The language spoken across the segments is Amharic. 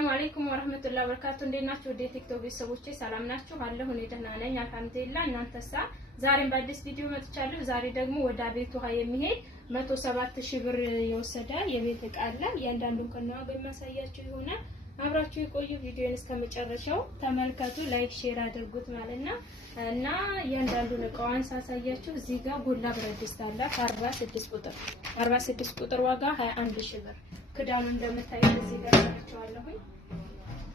ሰላም አለይኩም ወራህመቱላሂ ወበረካቱ። እንዴት ናችሁ? ወደ ቲክቶክ ቤተሰቦቼ ሰላም ናችሁ? አለሁ እኔ ደህና ነኝ አልሐምዱሊላህ። እናንተሳ? ዛሬም በአዲስ ቪዲዮ መጥቻለሁ። ዛሬ ደግሞ ወደ ቤት ውሃ የሚሄድ 107,000 ብር የወሰደ የቤት ዕቃ አለ። እያንዳንዱን ከነዋጋ የሚያሳያችሁ ይሆናል። አብራችሁ የቆዩ ቪዲዮን እስከመጨረሻው ተመልከቱ። ላይክ ሼር አድርጉት ማለት ነው እና እያንዳንዱን ዕቃዋን ሳሳያችሁ እዚህ ጋር ጎላ ብረት ድስት አለ 46 ቁጥር ዋጋ 21,000 ብር። ክዳኑ እንደምታዩት እዚህ ጋር ሰርቻለሁ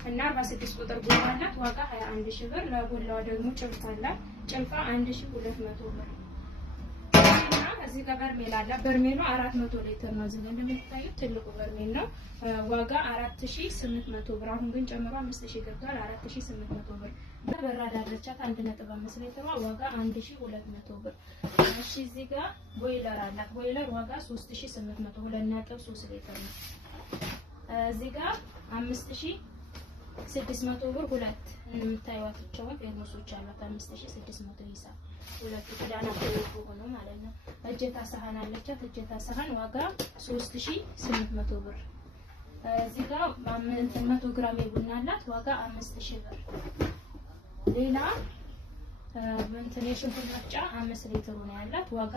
እና 46 ቁጥር ጎላ አላት ዋጋ 21,000 ብር። ለጎላዋ ደግሞ ጭልፋ አላት። ጭልፋ 1,200 ብር። እና እዚህ ጋር በርሜል አለ። በርሜሉ 400 ሊትር ነው። እዚህ ጋር እንደምታዩት ትልቁ በርሜል ነው። ዋጋ 4,800 ብር። አሁን ግን ጨምሮ 5,000 ገብቷል። 4,800 ብር። በራዳ አለቻት 1.5 ሊትር ዋጋ 1,200 ብር። እሺ እዚህ ጋር ቦይለር አላት። ቦይለር ዋጋ 3,800 2.3 ሊትር ነው። እዚህ ጋር 5,600 ብር። ሁለት የምታዩዋቸው ፌርሙሶች አላት 5,600 ሂሳብ። ሁለት ክዳናቸው ሆኖ ማለት ነው። እጀታ ሰሃን አለቻት። እጀታ ሰሃን ዋጋ 3,800 ብር። እዚህ ጋር 100 ግራም የቡና አላት ዋጋ 5,000 ብር። ሌላ የሽንኩርት መፍጫ 5 ሊትር ነው ያላት ዋጋ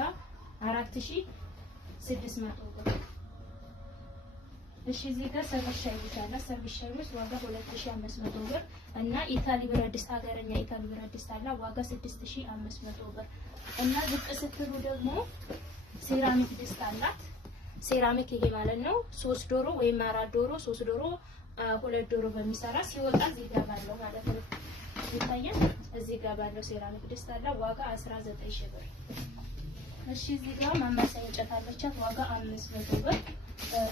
4,600 ብር። እሺ እዚህ ጋር ሰርቪስ ሻይ ቤት አለ። ሰርቪስ ሻይ ቤት ዋጋ 2,500 ብር እና ኢታሊ ብረት ድስት ሀገረኛ ኢታሊ ብረት ድስት አለ ዋጋ 6,500 ብር። እና ዝቅ ስትሉ ደግሞ ሴራሚክ ድስት አላት። ሴራሚክ ይሄ ማለት ነው 3 ዶሮ ወይም 4 ዶሮ 3 ዶሮ 2 ዶሮ በሚሰራ ሲወጣ እዚህ ጋር ባለው ማለት ነው ይታያል። እዚህ ጋር ባለው ሴራሚክ ድስት አለ ዋጋ 19,000 ብር። እሺ እዚህ ጋር ማማሰያ እንጨት አለቻት ዋጋ 500 ብር።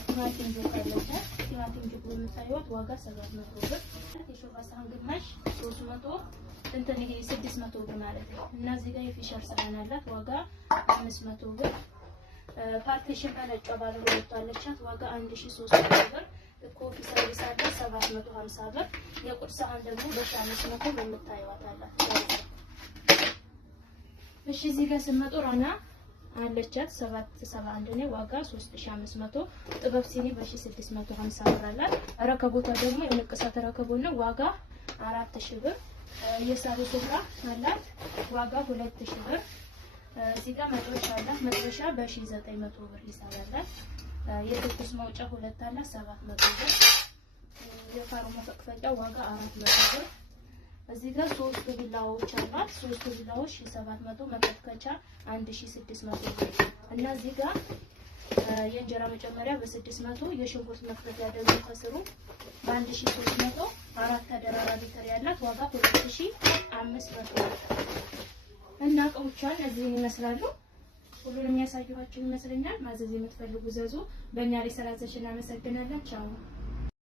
ቲማቲም ጆክ አለቻት። ቲማቲም ጆክ የምታዩት ዋጋ 700 ብር። የሾርባ ሳህን ግማሽ 300 እንትን ይሄ 600 ብር ማለት ነው። እና እዚህ ጋር የፊሸር ሳህን አላት ዋጋ 500 ብር። ፓርቲሽን በነጯ ባለ ሁለቱ አለቻት ዋጋ 1,300 ብር። ኮፊ ሰርቪስ አለ 750 ብር። የቁርስ ሳህን ደግሞ በ500 የምታዩት አላት። እሺ እዚህ ጋር ስመጡ ራና አለቻት 771 ነው ዋጋ 3,500። ጥበብ ሲኒ በ1,650 ብር አላት። ረከቦቷ ደግሞ የንቅሳት ረከቦት ነው ዋጋ 4,000 ብር። የሳሩ ሶፍራ አላት ዋጋ 2,000 ብር። እዚህ ጋር መጥበሻ አላት። መጥበሻ በ1,900 ብር ይሰራላት። የትኩስ መውጫ ሁለት አላት 700 ብር። የፋሮ መፈቅፈቂያ ዋጋ 400 ብር። እዚህ ጋር 3 ቢላዎች አላት። 3 ቢላዎች 700 መፈትከቻ 1,600 ብር። እና እዚህ ጋር የእንጀራ መጨመሪያ በ600 የሽንኩርት መክተፊያ ደግሞ ከስሩ በ1,300 አራት ተደራራቢ ትሪ ያላት ዋጋ 2,500 ብር። እና እቃዎቿን እዚህ ይመስላሉ። ሁሉንም ያሳየኋችሁ ይመስለኛል። ማዘዝ የምትፈልጉ ዘዙ። በእኛ ላይ ስላዘዝሽ እናመሰግናለን። ቻው